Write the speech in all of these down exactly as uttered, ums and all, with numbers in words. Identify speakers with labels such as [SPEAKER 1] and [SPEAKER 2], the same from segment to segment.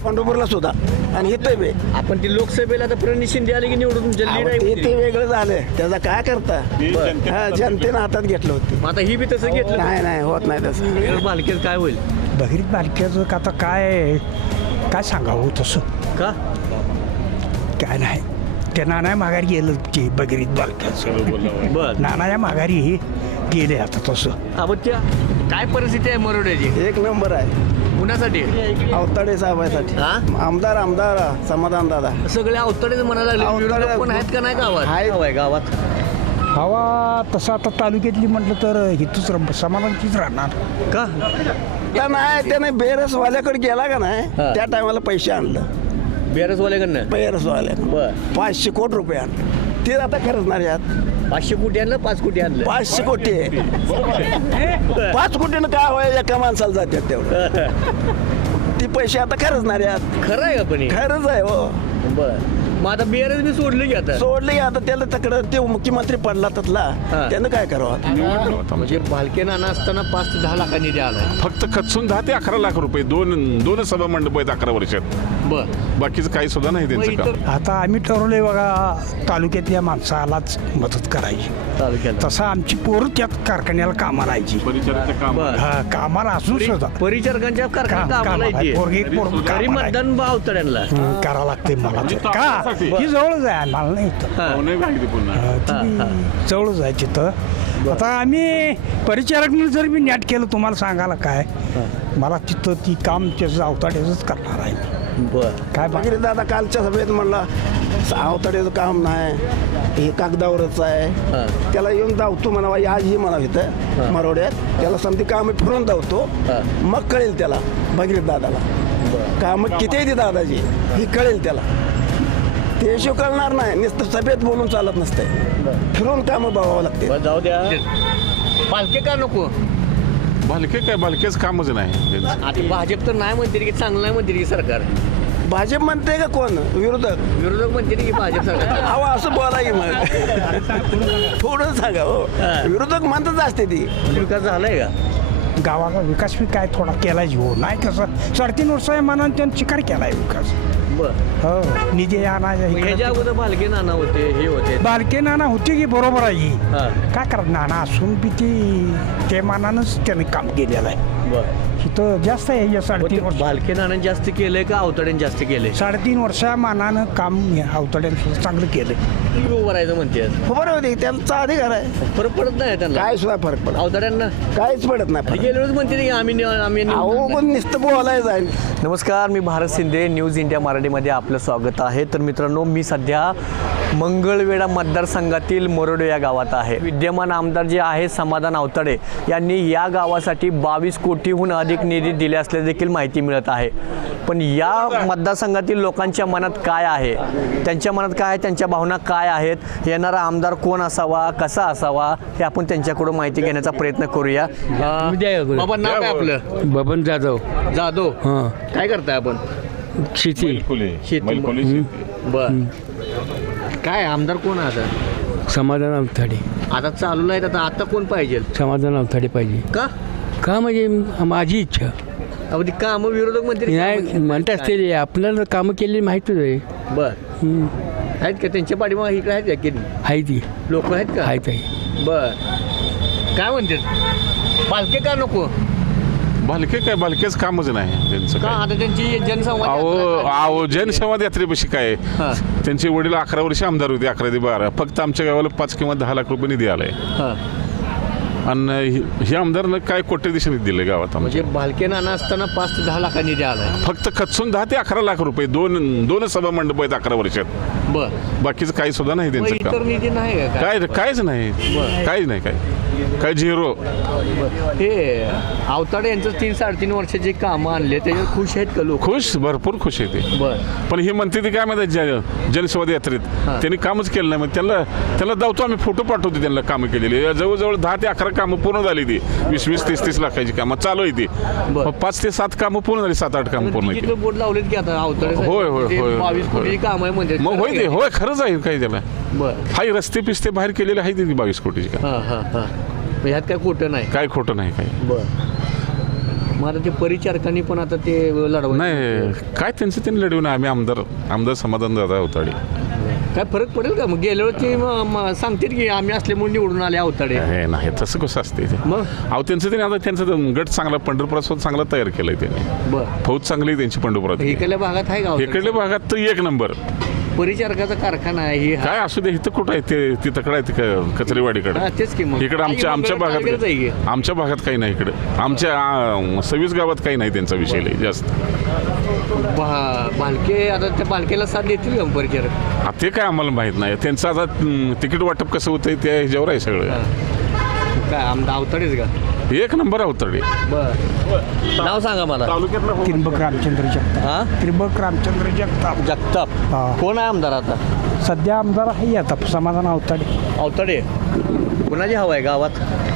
[SPEAKER 1] पंढरपूरला सुद्धा आणि इथं बी
[SPEAKER 2] आपण ती लोकसभेला तर प्रणित शिंदे आले की निवडून तुमच्या लीड
[SPEAKER 1] ते
[SPEAKER 2] आहे
[SPEAKER 1] ते वेगळं झालं त्याचा काय करता हा जनतेनं हातात घेतलं होतं
[SPEAKER 2] मग आता ही बी तसं घेतलं
[SPEAKER 1] नाही नाही होत नाही तसं
[SPEAKER 2] बालकेत काय होईल
[SPEAKER 3] बहिरीत बालक्याचं आता काय काय सांगावं तसं
[SPEAKER 2] का
[SPEAKER 3] काय नाही ते नाना माघारी गेलं ते बहिरीत बालक्याचं
[SPEAKER 2] बर
[SPEAKER 3] नानाच्या माघारी गेले आता तसं
[SPEAKER 2] अबत्या काय परिस्थिती आहे मरोड्याची
[SPEAKER 1] एक नंबर आहे
[SPEAKER 2] कुणासाठी
[SPEAKER 1] अवताडे साहेबासाठी
[SPEAKER 2] हा?
[SPEAKER 1] आमदार आमदार समाधान दादा
[SPEAKER 2] सगळे अवतडेच म्हणायला लागले
[SPEAKER 1] अवतडे-
[SPEAKER 2] विरोधक पण आहेत का नाही गावात
[SPEAKER 1] आहेत.
[SPEAKER 2] गाव आहे गावात
[SPEAKER 3] हवा तसं आता तालुक्यातली म्हटलं तर हिथूच समाधानचीच राहणार
[SPEAKER 2] का
[SPEAKER 1] त्या नाही त्याने बेरसवाल्याकडे गेला का नाही
[SPEAKER 2] हा.
[SPEAKER 1] त्या टायमाला पैसे आणलं
[SPEAKER 2] बेरसवाल्याकडनं
[SPEAKER 1] बेरसवाल्यानं
[SPEAKER 2] बर
[SPEAKER 1] पाचशे कोटी रुपये आणलं ते आता खरंचणार यात
[SPEAKER 2] पाचशे कोटी आणलं पाच कोटी आणलं
[SPEAKER 1] पाचशे कोटी पाच कोटीनं काय होय एका माणसाला जातात तेवढं ती पैसे आता खरंचणार यात
[SPEAKER 2] खरं आहे का पण हे?
[SPEAKER 1] खरंच आहे हो
[SPEAKER 2] बर मग आता बेरस मी सोडलं की आता
[SPEAKER 1] सोडले आता त्याला तकडं ते मुख्यमंत्री पडला ततला
[SPEAKER 2] हा.
[SPEAKER 1] त्यानं काय करावं
[SPEAKER 2] म्हणजे भालके नाना असताना पाच ते दहा लाखांनी द्या आलाय
[SPEAKER 4] फक्त खचून दहा ते अकरा लाख रुपये दोन दोन सभा मंडप आहेत अकरा वर्षात
[SPEAKER 2] बर
[SPEAKER 4] बाकीचं काही सुद्धा नाही
[SPEAKER 2] मग
[SPEAKER 4] त्यांचं काम
[SPEAKER 2] इतर
[SPEAKER 3] आता आम्ही ठरवलंय बघा तालुक्यातल्या माणसालाच मदत करायची
[SPEAKER 2] तालुक्यात
[SPEAKER 3] तसं आमची पोरं त्यात कारखान्याला कामाला यायची
[SPEAKER 4] परिचाराचं काम
[SPEAKER 2] बर
[SPEAKER 3] हा कामाला असून सुद्धा
[SPEAKER 2] परिचारकांच्या कारखान्यात
[SPEAKER 3] का-
[SPEAKER 2] कामाला
[SPEAKER 3] कामाला
[SPEAKER 2] येते
[SPEAKER 3] पोरगी पोरगं
[SPEAKER 2] तरी
[SPEAKER 3] कामाला आहे.
[SPEAKER 2] मतदान अवतड्यांना
[SPEAKER 3] हं, करावं लागते मला ते. का
[SPEAKER 4] तापासाठी.
[SPEAKER 3] ही जवळच आहे मला नाही इथं.
[SPEAKER 4] पाहुणे माहिती पुन्हा
[SPEAKER 3] हा, ती जवळच आहे तिथं आता आम्ही परिचारकने जर मी नॅट केलं तुम्हाला सांगायला काय मला तिथं ती काम त्याचं अवताड्याचंच करणार आहे
[SPEAKER 2] बर
[SPEAKER 3] काय बा-
[SPEAKER 1] वगैरे दादा कालच्या सभेत म्हणला अवताड्याचं काम नाही हे कागदावरच आहे
[SPEAKER 2] हा.
[SPEAKER 1] त्याला येऊन धावतो म्हणावा आज ही म्हणावं इथं मरोड्यात त्याला समधी काम फिरून धावतो
[SPEAKER 2] हा.
[SPEAKER 1] मग कळेल त्याला भगीरथ दादाला काम किती आहे ती दादाची ही कळेल त्याला ते शिव कळणार नाही नुसतं सभेत बोलून चालत नसते फिरून कामं बघावं लागते
[SPEAKER 2] बर जाऊ द्या पालखे का नको
[SPEAKER 4] भालके काय भालकेच कामच नाही त्यांचं.
[SPEAKER 2] आता भाजप तर नाही म्हणते की चांगलं नाही म्हणते की सरकार
[SPEAKER 1] भाजप म्हणते का कोण विरोधक
[SPEAKER 2] विरोधक म्हणते की भाजप सरकार
[SPEAKER 1] अहो असं बोला की मग थोडं सांगा हो विरोधक म्हणतच असते ती
[SPEAKER 2] विकास झालाय का
[SPEAKER 3] गावाचा विकास बी काय थोडा केलाच हो नाही कसं साडेतीन वर्ष आहे मनाने त्यानं चिकार केलाय विकास
[SPEAKER 2] बर
[SPEAKER 3] हो निधी आणायचा
[SPEAKER 2] ह्याच्या
[SPEAKER 3] इकडं-
[SPEAKER 2] अगोदर भालके नाना होते हे होते
[SPEAKER 3] बालके नाना होती की बरोबर आहे ही.
[SPEAKER 2] हा
[SPEAKER 3] काय करत नाना असून बी ती ते मानानंच त्याने काम केलेलं आहे
[SPEAKER 2] बर
[SPEAKER 3] इथं जास्त आहे या साडेतीन वर्ष
[SPEAKER 2] भालके नाना जास्त केलंय का अवतड्याने जास्त केलंय
[SPEAKER 3] साडेतीन वर्षा मानानं काम अवतड्यानं चांगलं केलं
[SPEAKER 2] उभं राहायचं म्हणते
[SPEAKER 1] खबर होती त्यांचा अधिकार आहे
[SPEAKER 2] फरक पडत नाही त्यांना
[SPEAKER 1] काय सुद्धा फरक पडत
[SPEAKER 2] अवतड्यांना
[SPEAKER 1] काहीच पडत नाही फरक.
[SPEAKER 2] गेल्यावेळेस म्हणते की आम्ही नि- आम्ही नि-
[SPEAKER 1] अहो पण नुसतं बोलायचं आहे
[SPEAKER 2] नमस्कार मी भारत शिंदे न्यूज इंडिया मराठीमध्ये आपलं स्वागत आहे तर मित्रांनो मी सध्या मंगळवेढा मतदारसंघातील मोरडे या गावात आहे विद्यमान आमदार जे आहे समाधान अवतडे यांनी या गावासाठी बावीस कोटीहून अधिक निधी दिले असल्याची देखील माहिती मिळत आहे पण या मतदारसंघातील लोकांच्या मनात काय आहे त्यांच्या मनात काय आहे त्यांच्या भावना काय आहेत येणारा आमदार कोण असावा कसा असावा हे आपण त्यांच्याकडून माहिती घेण्याचा प्रयत्न करूया बाबा नाव काय आपलं
[SPEAKER 5] बबन जाधव
[SPEAKER 2] जाधव
[SPEAKER 5] हां
[SPEAKER 2] काय करताय आपण
[SPEAKER 5] शेती
[SPEAKER 4] बैलकुले
[SPEAKER 2] शेती-
[SPEAKER 4] बैलकुले शेती.
[SPEAKER 2] बर काय आमदार कोण आहे आता
[SPEAKER 5] समाधान अवथाडे
[SPEAKER 2] आता चालू आहेत आता आता कोण पाहिजे
[SPEAKER 5] समाधान अवथाडे पाहिजे
[SPEAKER 2] का
[SPEAKER 5] का म्हणजे माझी इच्छा
[SPEAKER 2] अहो ती काम विरोधक मंत्री
[SPEAKER 5] नाही म्हणतात ते आपल्याला कामं केलेली माहितीच आहे
[SPEAKER 2] बर
[SPEAKER 5] हम्म.
[SPEAKER 2] आहेत का त्यांच्या पाठीमागे इकडे आहेत का की
[SPEAKER 5] आहे ती
[SPEAKER 2] लोक आहेत का
[SPEAKER 5] आहेत आहे
[SPEAKER 2] बर काय म्हणतात पालखे का नको
[SPEAKER 4] भालके काय भालकेच कामच नाही त्यांचं
[SPEAKER 2] का
[SPEAKER 4] काय.
[SPEAKER 2] आता त्यांची जनसंवाद
[SPEAKER 4] अहो
[SPEAKER 2] यात्रा
[SPEAKER 4] अहो जनसंवाद यात्रेपाशी काय
[SPEAKER 2] हा.
[SPEAKER 4] त्यांचे वडील अकरा वर्ष आमदार होते अकरा ते बारा फक्त आमच्या गावाला पाच किंवा दहा लाख रुपये निधी आलाय
[SPEAKER 2] हा.
[SPEAKER 4] आणि हे- हे आमदारनं काय कोट्यधीश निधी दिले गावात आमच्या
[SPEAKER 2] म्हणजे भालके नाना असताना पाच ते दहा लाखांनी द्या आलाय
[SPEAKER 4] फक्त खचून दहा ते अकरा लाख रुपये दोन दोन सभा मंडप आहेत अकरा वर्षात
[SPEAKER 2] बर
[SPEAKER 4] बाकीचं काही सुद्धा नाही
[SPEAKER 2] मग
[SPEAKER 4] त्यांचं
[SPEAKER 2] इतर
[SPEAKER 4] काम
[SPEAKER 2] निधी नाही का काय?
[SPEAKER 4] काय काहीच नाही
[SPEAKER 2] बरं.
[SPEAKER 4] काहीच नाही काय काय झिरो
[SPEAKER 2] हे अवताडे यांचं तीन साडेतीन वर्षाचे कामं आणले त्याच्यावर खुश आहेत का लोक
[SPEAKER 4] खुश भरपूर खुश आहे ते
[SPEAKER 2] बर
[SPEAKER 4] पण हे म्हणते ते काय म्हणतात ज- जनसंवाद यात्रेत
[SPEAKER 2] हां.
[SPEAKER 4] त्यांनी कामच केलं नाही मग त्यांना त्यांना दावतो आम्ही फोटो पाठवतो त्यांना कामं केलेली जवळजवळ दहा ते अकरा कामं पूर्ण झाली ती वीस वीस तीस तीस लाखाची कामं चालू आहे ती
[SPEAKER 2] बरं.
[SPEAKER 4] मग पाच ते सात कामं पूर्ण झाली सात आठ कामं पूर्ण
[SPEAKER 2] डिजिटल
[SPEAKER 4] केली
[SPEAKER 2] बोर्ड लावलेत की आता अवताडे
[SPEAKER 4] होय, होय, होय,
[SPEAKER 2] बावीस
[SPEAKER 4] होय.
[SPEAKER 2] कोटी काम आहे म्हणजे
[SPEAKER 4] मग होय ते होय खरंच आहे काय त्याला
[SPEAKER 2] बर
[SPEAKER 4] हाय रस्ते पिस्ते बाहेर केलेले आहे ती बावीस कोटीची का
[SPEAKER 2] हा हा हा ह्यात काय खोटं नाही
[SPEAKER 4] काय खोटं नाही काय
[SPEAKER 2] बर मग आता ते परिचारकांनी पण आता ते लढवलं
[SPEAKER 4] नाही काय त्यांचं त्यांनी लढवून आम्ही आमदार आमदार समाधान दादा अवताडे.
[SPEAKER 2] काय फरक पडेल का मग गेल्या वेळी ते सांगतील की आम्ही असल्यामुळे निवडून आले अवताडे
[SPEAKER 4] हे नाही तसं कसं असते ते.
[SPEAKER 2] मग
[SPEAKER 4] अहो त्यांचं त्यांनी आता त्यांचं गट चांगला पंढरपुरात चांगला तयार केलंय त्यांनी.
[SPEAKER 2] बर
[SPEAKER 4] फौज चांगली आहे त्यांची पंढरपुरात.
[SPEAKER 2] इकडल्या भागात आहे का
[SPEAKER 4] इकडल्या भागात तर एक नंबर
[SPEAKER 2] परिचारकाचा कारखाना आहे ही
[SPEAKER 4] काय असू दे इथं कुठं आहे ते ती तकडं आहे ते कचरेवाडीकडे.
[SPEAKER 2] हा, तेच की मग.
[SPEAKER 4] इकडे आमच्या आमच्या
[SPEAKER 2] तालुक्यातच आहे की.
[SPEAKER 4] भागात आमच्या भागात काही नाही इकडे आमच्या आ, सव्वीस गावात काही नाही त्यांचा विषय लय जास्त.
[SPEAKER 2] बा- भालके आता त्या भालकेला साथ देतील का परिचारक?
[SPEAKER 4] आ, ते काय आम्हाला माहित नाही त्यांचं आता हम्म, तिकीट वाटप कसं होतंय त्या ह्याच्यावर आहे सगळं.
[SPEAKER 2] काय आमदा अवताडेच का?
[SPEAKER 4] एक नंबर अवतरडे.
[SPEAKER 2] बर नाव सांगा मला.
[SPEAKER 3] त्रिंबक रामचंद्र जगताप
[SPEAKER 2] हा
[SPEAKER 3] त्रिंबक रामचंद्र जगताप
[SPEAKER 2] जगताप
[SPEAKER 3] हा.
[SPEAKER 2] कोण आहे आमदार आता?
[SPEAKER 3] सध्या आमदार आहे आता समाधान अवताडे.
[SPEAKER 2] अवताडे कुणाची हवा आहे गावात?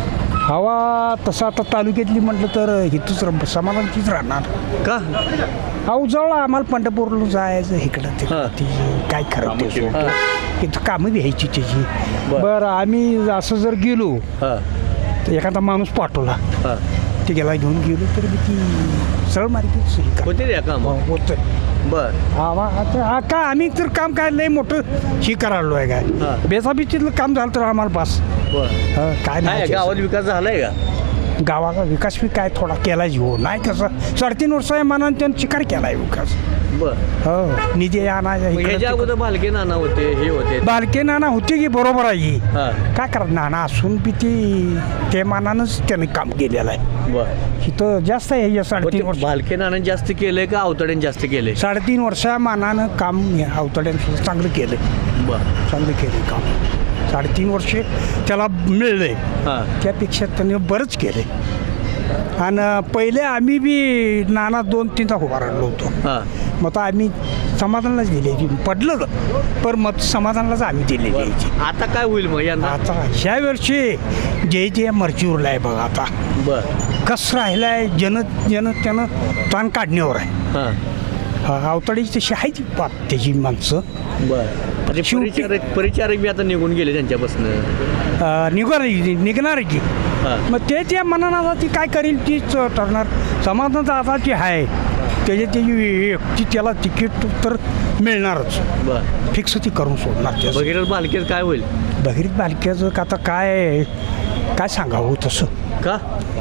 [SPEAKER 3] हवा तसं आता तालुक्यातली म्हटलं तर हिथूच र- समाधानचीच राहणार.
[SPEAKER 2] का?
[SPEAKER 3] अहो जवळ आम्हाला पंढरपूरला जायचं इकडं
[SPEAKER 2] हा.
[SPEAKER 3] तिकडं ती काय खरं ते सोड.
[SPEAKER 2] हा.
[SPEAKER 3] इथं कामं घ्यायची त्याची.
[SPEAKER 2] बरं.
[SPEAKER 3] बरं आम्ही असं जर गेलो
[SPEAKER 2] हा
[SPEAKER 3] तर एखादा माणूस पाठवला
[SPEAKER 2] हा
[SPEAKER 3] ते गेला घेऊन गेलो तर मी ती सरळ मार्केट
[SPEAKER 2] होते द्या काम
[SPEAKER 3] होतं.
[SPEAKER 2] बर
[SPEAKER 3] हा आता हा काय आम्ही तर काम काय लय मोठं ही करायलो आहे
[SPEAKER 2] हा.
[SPEAKER 3] काय बेसाबीतीतलं काम झालं तर आम्हाला पास
[SPEAKER 2] बर
[SPEAKER 3] हा, काय
[SPEAKER 2] नाही
[SPEAKER 3] नाही
[SPEAKER 2] गावात विकास झालाय का?
[SPEAKER 3] गावाचा विकास बी काय थोडा केलाच हो नाही कसं साडेतीन वर्ष आहे मानाने त्यानं शिकार केलाय विकास.
[SPEAKER 2] बर
[SPEAKER 3] हो निधी आणायचा
[SPEAKER 2] मग
[SPEAKER 3] इकडं
[SPEAKER 2] ह्याच्या
[SPEAKER 3] तिकडं.
[SPEAKER 2] अगोदर भालके नाना होते हे होते
[SPEAKER 3] बालके नाना होते की बरोबर आहे ही.
[SPEAKER 2] हा
[SPEAKER 3] काय करा नाना असून बी ती ते मानानंच त्याने काम केलेलं आहे.
[SPEAKER 2] बर
[SPEAKER 3] इथं जास्त आहे हे
[SPEAKER 2] मग
[SPEAKER 3] साडेतीन
[SPEAKER 2] ते
[SPEAKER 3] वर्ष
[SPEAKER 2] भालके नाना जास्त केलंय का अवताड्याने जास्त केलंय?
[SPEAKER 3] साडेतीन वर्षा मानानं काम अवतड्यानं चांगलं केलं
[SPEAKER 2] बर
[SPEAKER 3] चांगलं केलं काम. साडेतीन वर्षे त्याला मिळलंय
[SPEAKER 2] हा
[SPEAKER 3] त्यापेक्षा त्याने बरंच केलंय. आणि पहिले आम्ही बी नाना दोन तीनदा उभा राहिलो होतो.
[SPEAKER 2] हा
[SPEAKER 3] मग आता आम्ही समाधानालाच दिली पडलं पण मत समाधानालाच आम्ही दिलेली यायची.
[SPEAKER 2] आता काय होईल मग यंदा?
[SPEAKER 3] आता ह्या वर्षी जे जे मर्जीवरला आहे बघा आता
[SPEAKER 2] बर
[SPEAKER 3] कस राहिलाय जन जन त्यानं ताण काढण्यावर आहे.
[SPEAKER 2] हा
[SPEAKER 3] हा, अवतडीची तशी आहे ती पाप त्याची माणसं
[SPEAKER 2] बर म्हणजे
[SPEAKER 3] शेवटी-
[SPEAKER 2] परिचारक परिचारक बी आता निघून गेले त्यांच्यापासून.
[SPEAKER 3] अं, निघणार निघणार की
[SPEAKER 2] हा
[SPEAKER 3] मग ते त्या मनानं आता ती काय करेल तीच ठरणार. समाधान आता ती आहे त्याच्या त्याची एकटी त्याला तिकीट तर मिळणारच
[SPEAKER 2] बर
[SPEAKER 3] फिक्स ती करून सोडणार त्याचं.
[SPEAKER 2] भगीरथ भालकेच काय होईल?
[SPEAKER 3] भगीरथ बालक्याचं का आता काय काय सांगावं तसं
[SPEAKER 2] का?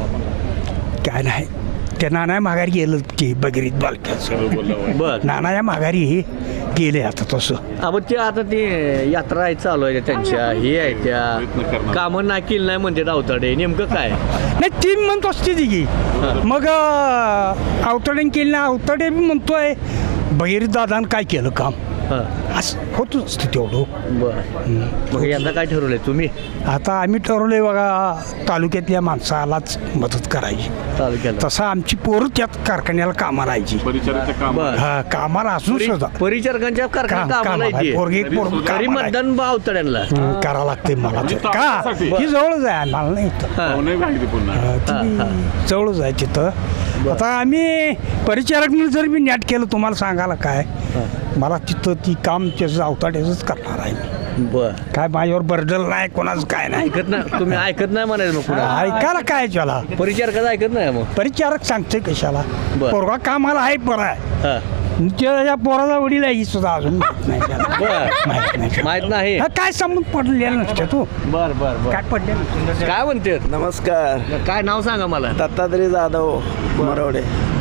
[SPEAKER 3] काय नाही त्या नाना माघारी गेलं की भगीरथ बालक्याचं
[SPEAKER 2] बर
[SPEAKER 3] नाना या माघारी गेले आता तसं.
[SPEAKER 2] अब ते आता ते यात्रा आहे चालू आहे त्यांच्या हे आहे त्या कामं ना केली नाही म्हणते अवताडे नेमकं काय?
[SPEAKER 3] नाही ती म्हणत असते ती की मग अवतड्याने केली ना अवतडे बी म्हणतोय भगीरथ दादानं काय केलं काम
[SPEAKER 2] हा
[SPEAKER 3] असं होतच असतं तेवढं.
[SPEAKER 2] बर मग यंदा काय ठरवलंय तुम्ही
[SPEAKER 3] आता आम्ही ठरवलंय बघा तालुक्यातल्या माणसालाच मदत करायची.
[SPEAKER 2] तालुक्याला?
[SPEAKER 3] तसं आमची पोरं त्यात कारखान्याला कामाला राहायची.
[SPEAKER 4] परिचाराचं काम
[SPEAKER 2] बर
[SPEAKER 3] हा कामाला असून
[SPEAKER 2] परि-
[SPEAKER 3] सुद्धा
[SPEAKER 2] परिचारकांच्या कारखान्यात
[SPEAKER 3] काम-
[SPEAKER 2] कामाला
[SPEAKER 3] कामाला आहे. पोरगी-
[SPEAKER 2] येते
[SPEAKER 3] पोरगी
[SPEAKER 2] तरी
[SPEAKER 3] कामाला आहे.
[SPEAKER 2] मतदान अवताड्यांना.
[SPEAKER 3] हं, करावं लागते मला तर. का
[SPEAKER 4] तालुक्यासाठी.
[SPEAKER 3] ही जवळच आहे मला नाही इथं.
[SPEAKER 2] हा.
[SPEAKER 4] नाही माहिती पुन्हा.
[SPEAKER 3] हा, ती जवळच आहे तिथं. आता आम्ही परिचारकने जर मी नॅट केलं तुम्हाला सांगायला काय मला तिथं ती काम त्याचं अवताड्याचंच करणार आहे मी.
[SPEAKER 2] बर
[SPEAKER 3] काय माझ्यावर बर्डल नाही कोणाचं काय नाही
[SPEAKER 2] ऐकत नाही तुम्ही ऐकत नाही म्हणायचं मग पुढे
[SPEAKER 3] ऐकायला काय त्याला
[SPEAKER 2] परिचारकाचं ऐकत नाही मग.
[SPEAKER 3] परिचारक सांगते कशाला
[SPEAKER 2] बरं.
[SPEAKER 3] पोरगा कामाला आहे बरं आहे
[SPEAKER 2] हा
[SPEAKER 3] त्या पोराला वडील आहे ही सुद्धा अजून माहित नाही त्याला.
[SPEAKER 2] बर
[SPEAKER 3] माहित नाही
[SPEAKER 2] माहित नाही.
[SPEAKER 3] हा, काय संबंध पडलेला नसते तू
[SPEAKER 2] बर बर बर
[SPEAKER 3] काय पडलेलं
[SPEAKER 2] काय म्हणते
[SPEAKER 1] नमस्कार.
[SPEAKER 2] काय नाव सांगा मला?
[SPEAKER 1] दत्तात्रय जाधव मरवडे.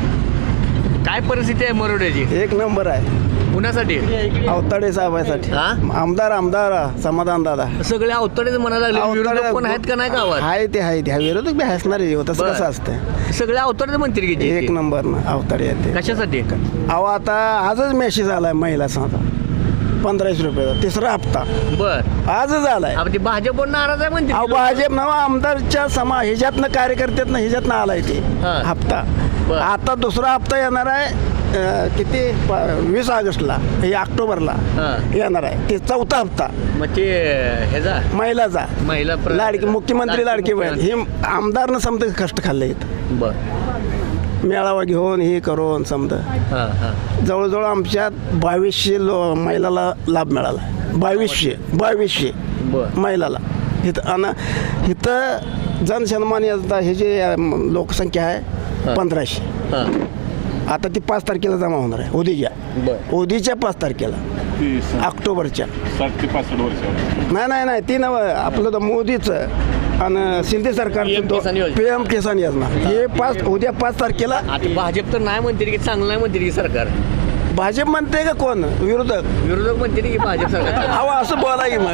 [SPEAKER 2] काय परिस्थिती आहे मरोड्याची?
[SPEAKER 1] एक नंबर आहे
[SPEAKER 2] कुणासाठी?
[SPEAKER 1] अवताडे साहेबासाठी.
[SPEAKER 2] हा?
[SPEAKER 1] आमदार आमदार समाधान दादा
[SPEAKER 2] सगळे अवतडेच म्हणायला लागले विरोधक पण आहेत का नाही गावात?
[SPEAKER 1] आहे ते आहे ते हा विरोधक बी हसणार आहे तसं
[SPEAKER 2] बरं.
[SPEAKER 1] कसं असतं.
[SPEAKER 2] सगळे अवतडेच म्हणतील की
[SPEAKER 1] एक
[SPEAKER 2] ते.
[SPEAKER 1] नंबर ना अवताडे येते.
[SPEAKER 2] कशासाठी?
[SPEAKER 1] अहो आता आजच मेसेज आलाय महिला सांगा पंधराशे रुपयाचा तिसरा हप्ता
[SPEAKER 2] बर
[SPEAKER 1] आजच आलाय.
[SPEAKER 2] अब ते भाजपवर नाराज आहे म्हणते
[SPEAKER 1] अहो भाजप नवा आमदारच्या समा ह्याच्यातनं कार्यकर्त्यातनं ह्याच्यातनं आलाय ते
[SPEAKER 2] हा.
[SPEAKER 1] हप्ता.
[SPEAKER 2] बरं.
[SPEAKER 1] आता दुसरा हप्ता येणार आहे अं, किती प- वीस ऑगस्टला हे ऑक्टोबरला
[SPEAKER 2] हा.
[SPEAKER 1] येणार आहे ते चौथा हप्ता
[SPEAKER 2] मग ते ह्याचा
[SPEAKER 1] महिलाचा
[SPEAKER 2] महिला प्र-
[SPEAKER 1] लाडकी मुख्यमंत्री लाडकी बहीण हे आमदारनं समजा कष्ट खाल्ले इथं
[SPEAKER 2] बर
[SPEAKER 1] मेळावा घेऊन हे करून समजा
[SPEAKER 2] हा हा
[SPEAKER 1] जवळजवळ आमच्या बावीसशे लो महिलाला लाभ मिळाला. बावीसशे बावीसशे
[SPEAKER 2] बर
[SPEAKER 1] महिलाला इथं आणि इथं जनसन्मान याचा हे जे अं, लोकसंख्या आहे पंधराशे
[SPEAKER 2] हां
[SPEAKER 1] आता ती पाच तारखेला जमा होणार आहे उद्याच्या
[SPEAKER 2] बर
[SPEAKER 1] उद्याच्या पाच तारखेला
[SPEAKER 4] ती स-
[SPEAKER 1] ऑक्टोबरच्या
[SPEAKER 4] साठ ते पासष्ट वर्षावर
[SPEAKER 1] नाही नाही नाही ती नव आपलं तर मोदीचं आणि शिंदे
[SPEAKER 2] पी एम किसान
[SPEAKER 1] सरकार
[SPEAKER 2] योजना.
[SPEAKER 1] पी एम किसान योजना हे पाच उद्या पाच तारखेला
[SPEAKER 2] आता भाजप तर नाही म्हणते की चांगलं नाही म्हणते की सरकार
[SPEAKER 1] भाजप म्हणते का कोण विरोधक
[SPEAKER 2] विरोधक म्हणते की भाजप सरकार
[SPEAKER 1] अहो असं बोला की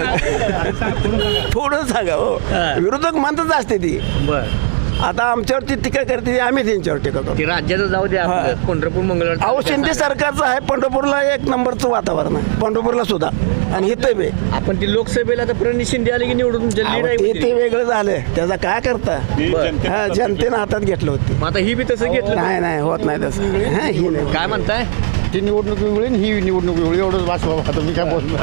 [SPEAKER 1] मग थोडं सांगा हो विरोधक म्हणतच असते ती
[SPEAKER 2] बर
[SPEAKER 1] आता आमच्यावरती टीका करते आम्ही त्यांच्यावर टीका करतो
[SPEAKER 2] ते राज्याचं जाऊ द्या आपलं पंढरपूर मंगळवार
[SPEAKER 1] अहो शिंदे सरकारचं आहे पंढरपूरला एक नंबरचं वातावरण आहे पंढरपूरला सुद्धा आणि इथं बे
[SPEAKER 2] आपण ती लोकसभेला तर प्रणित शिंदे आले की निवडून तुमच्या
[SPEAKER 1] अहो,
[SPEAKER 2] लीड आहे
[SPEAKER 1] ते
[SPEAKER 2] होती.
[SPEAKER 1] ते वेगळं झालं त्याचा काय करता
[SPEAKER 2] बरं.
[SPEAKER 1] हा जनतेनं हातात घेतलं होते
[SPEAKER 2] मग आता ही बी तसं घेतलं
[SPEAKER 1] नाही नाही होत नाही तसं हा ही नाही
[SPEAKER 2] काय म्हणताय
[SPEAKER 6] ती निवडणूक वेगळी ही निवडणूक वेगळी एवढंच वाच बाबा तुम्ही काय बोलणार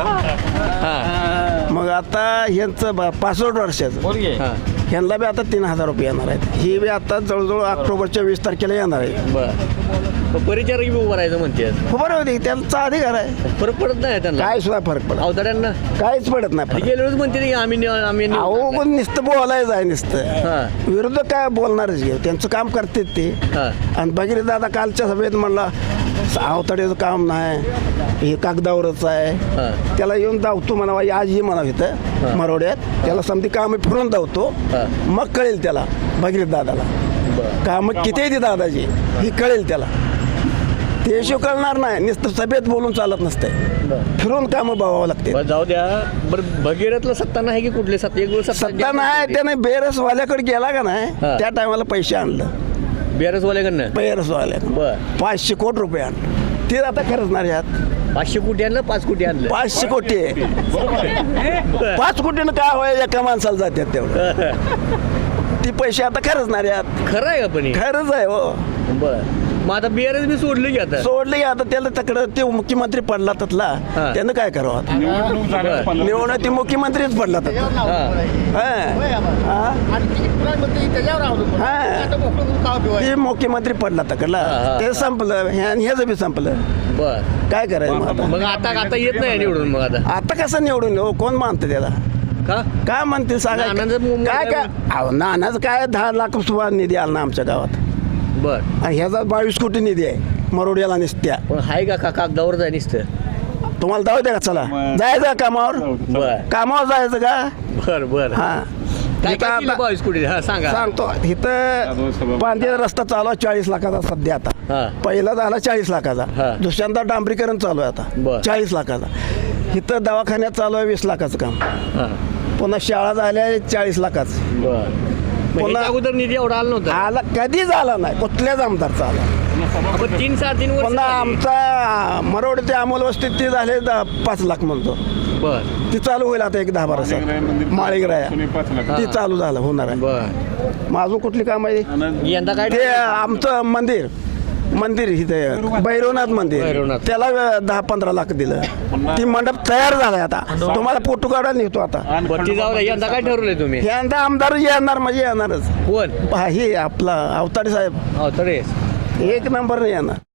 [SPEAKER 2] हा
[SPEAKER 1] मग आता ह्यांचं ब- पासष्ट वर्षाचं
[SPEAKER 2] हा
[SPEAKER 1] ह्यांना बी आता तीन हजार रुपये येणार आहेत ही बी आता जवळजवळ ऑक्टोबरच्या वीस तारखेला येणार आहे
[SPEAKER 2] बर परिचारक बी उभं राहायचं म्हणते
[SPEAKER 1] खबर होती त्यांचा अधिकार आहे
[SPEAKER 2] फरक पडत नाही त्यांना
[SPEAKER 1] काय सुद्धा फरक पडत
[SPEAKER 2] अवताड्यांना
[SPEAKER 1] काहीच पडत नाही फरक.
[SPEAKER 2] गेल्यावेळेस म्हणते की आम्ही निव- आम्ही निवडून
[SPEAKER 1] अहो
[SPEAKER 2] आणलाय.
[SPEAKER 1] पण नुसतं बोलायचं आहे नुसतं
[SPEAKER 2] हा
[SPEAKER 1] विरोधक काय बोलणारच घे त्यांचं काम करतात ते
[SPEAKER 2] हा
[SPEAKER 1] आणि भगीरथ दादा कालच्या सभेत म्हणला अवताड्याचं काम नाही हे कागदावरच आहे
[SPEAKER 2] हा
[SPEAKER 1] त्याला येऊन धावतो म्हणावा आज ये म्हणावं इथं मरोड्यात त्याला समधी काम फिरून धावतो
[SPEAKER 2] हा.
[SPEAKER 1] मग कळेल त्याला भगीरथ दादाला
[SPEAKER 2] बर
[SPEAKER 1] काम किती आहे ती दादाची ही कळेल त्याला ते शिव कळणार नाही नुसतं सभेत बोलून चालत नसते फिरून कामं बघावं लागते
[SPEAKER 2] बर जाऊ द्या बरं भगीरथला सत्ता नाही की कुठली सत्ता एक वेळ
[SPEAKER 1] सत्ता नाही त्याने बेरसवाल्याकडे गेला का नाही
[SPEAKER 2] हा.
[SPEAKER 1] त्या टायमाला पैसे आणलं
[SPEAKER 2] बेरसवाल्याकडनं
[SPEAKER 1] बेरसवाल्या
[SPEAKER 2] बर
[SPEAKER 1] पाचशे कोटी रुपये आणलं ते आता खरंचणार यात
[SPEAKER 2] पाचशे कोटी आणलं पाच कोटी आणलं
[SPEAKER 1] पाचशे कोटी आहे.
[SPEAKER 2] बर.
[SPEAKER 1] पाच कोटीनं काय होय एका माणसाला जातात तेवढं ती पैसे आता खरंचणार यात
[SPEAKER 2] खरं आहे का पण हे?
[SPEAKER 1] खरंच आहे हो
[SPEAKER 2] बर मग आता बिआरएस बी सोडली की आता
[SPEAKER 1] सोडलं की आता त्याला तकडं ते मुख्यमंत्री पडला ततला
[SPEAKER 2] हा.
[SPEAKER 1] त्यानं काय करावं आता?
[SPEAKER 4] निवडणूक झाल्यावर पन्नास-
[SPEAKER 1] निवडणं ती मुख्यमंत्रीच पडला तर
[SPEAKER 2] हा
[SPEAKER 1] ते मुख्यमंत्री पडला तकडला
[SPEAKER 2] हा.
[SPEAKER 1] ते संपलं हे- आणि ह्याचं बी संपलं
[SPEAKER 2] बर
[SPEAKER 1] काय करायचं मग आता
[SPEAKER 2] मग आता आता येत नाही निवडून मग आता
[SPEAKER 1] आता कसं निवडून हो कोण मानतं त्याला
[SPEAKER 2] का
[SPEAKER 1] काय म्हणते सांगा
[SPEAKER 2] नानाचं मु-
[SPEAKER 1] काय काय अहो, नानाचं काय दहा लाख सुद्धा निधी आला ना आमच्या गावात
[SPEAKER 2] बर
[SPEAKER 1] आणि ह्याचा बावीस कोटी निधी आहे मरोड्याला निसत्या
[SPEAKER 2] पण हाय का का कागदावर जाय नुसतं
[SPEAKER 1] तुम्हाला जाऊ द्या का चला जायचं का कामावर
[SPEAKER 2] बर
[SPEAKER 1] कामावर जायचं का
[SPEAKER 2] बर बर
[SPEAKER 1] हा
[SPEAKER 2] काय
[SPEAKER 1] इथं
[SPEAKER 2] काय केलं
[SPEAKER 1] आता-
[SPEAKER 2] बावीस कोटी हा सांगा
[SPEAKER 1] सांगतो इथं पांढरा रस्ता चालू आहे चाळीस लाखाचा सध्या आता
[SPEAKER 2] हा
[SPEAKER 1] पहिला झाला चाळीस लाखाचा
[SPEAKER 2] हा.
[SPEAKER 1] दुसऱ्यांदा डांबरीकरण चालू आहे
[SPEAKER 2] बर.
[SPEAKER 1] आता चाळीस लाखाचा इथं दवाखान्यात चालू आहे वीस लाखाचं काम
[SPEAKER 2] हा
[SPEAKER 1] पुन्हा शाळा झाल्या चाळीस लाखाचं
[SPEAKER 2] बर मग
[SPEAKER 1] पुन्हा-
[SPEAKER 2] ह्याच्या अगोदर निधी एवढा आला नव्हता
[SPEAKER 1] आला कधीच आला नाही कुठल्याच आमदारचा आला
[SPEAKER 2] आपण तीन साडेतीन वर्ष
[SPEAKER 1] पुन्हा
[SPEAKER 2] झाली.
[SPEAKER 1] आमचा मरोड ते अमोल वस्तीत ते झाले द- पाच लाख म्हणतो
[SPEAKER 2] बर
[SPEAKER 1] ती चालू होईल आता एक दहा बारा साल माळीगराया
[SPEAKER 4] कोणी पाच लाख
[SPEAKER 1] ती चालू झालं होणार आहे
[SPEAKER 2] बर
[SPEAKER 1] मग अजून कुठली काम आहे
[SPEAKER 2] यंदा काय
[SPEAKER 1] ते आमचं मंदिर मंदिर इथे भैरवनाथ मंदिर
[SPEAKER 2] भैरवनाथ.
[SPEAKER 1] त्याला दहा पंधरा लाख दिलं ती मंडप तयार झालाय आता तुम्हाला फोटो काढायला नेतो आता
[SPEAKER 2] बत्ती जाऊ द्या यंदा काय ठरवलंय तुम्ही
[SPEAKER 1] यंदा आमदार येणार म्हणजे येणारच
[SPEAKER 2] कोण
[SPEAKER 1] हा, हे आपला अवताडे साहेब
[SPEAKER 2] अवतडे
[SPEAKER 1] एक नंबर येणार